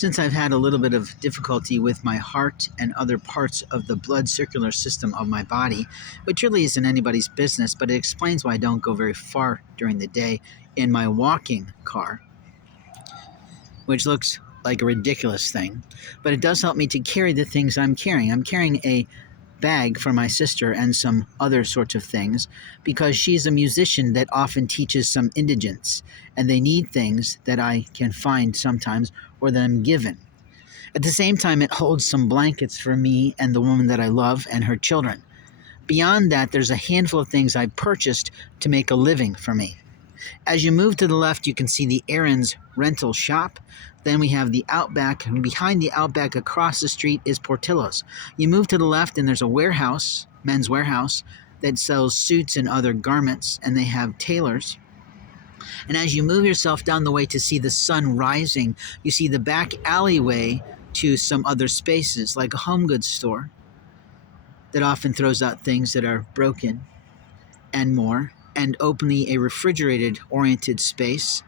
Since I've had a little bit of difficulty with my heart and other parts of the blood circular system of my body, which really isn't anybody's business, but it explains why I don't go very far during the day in my walking car, which looks like a ridiculous thing, but it does help me to carry the things I'm carrying. I'm carrying a bag for my sister and some other sorts of things because she's a musician that often teaches some indigents, and they need things that I can find sometimes or that I'm given. At the same time, it holds some blankets for me and the woman that I love and her children. Beyond that, there's a handful of things I've purchased to make a living for me. As you move to the left, you can see the Aaron's rental shop. Then we have the Outback, and behind the Outback across the street is Portillo's. You move to the left and there's a warehouse, men's warehouse, that sells suits and other garments, and they have tailors. And as you move yourself down the way to see the sun rising, you see the back alleyway to some other spaces, like a home goods store that often throws out things that are broken and more, and openly a refrigerated-oriented space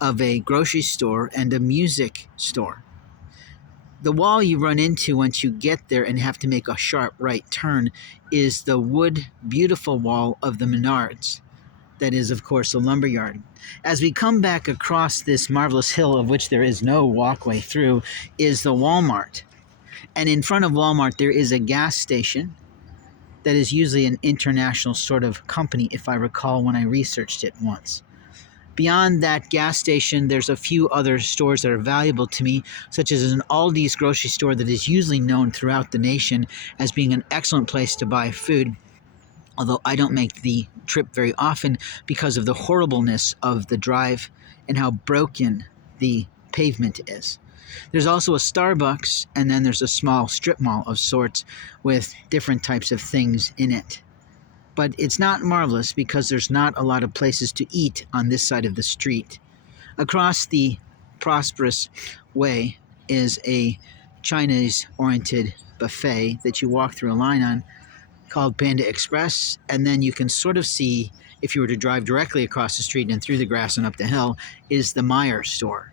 of a grocery store and a music store. The wall you run into once you get there and have to make a sharp right turn is the wood, beautiful wall of the Menards. That is, of course, a lumberyard. As we come back across this marvelous hill, of which there is no walkway through, is the Walmart. And in front of Walmart, there is a gas station that is usually an international sort of company, if I recall when I researched it once. Beyond that gas station, there's a few other stores that are valuable to me, such as an Aldi's grocery store that is usually known throughout the nation as being an excellent place to buy food, although I don't make the trip very often because of the horribleness of the drive and how broken the pavement is. There's also a Starbucks, and then there's a small strip mall of sorts with different types of things in it. But it's not marvelous because there's not a lot of places to eat on this side of the street. Across the prosperous way is a Chinese-oriented buffet that you walk through a line on called Panda Express, and then you can sort of see, if you were to drive directly across the street and through the grass and up the hill, is the Meyer store.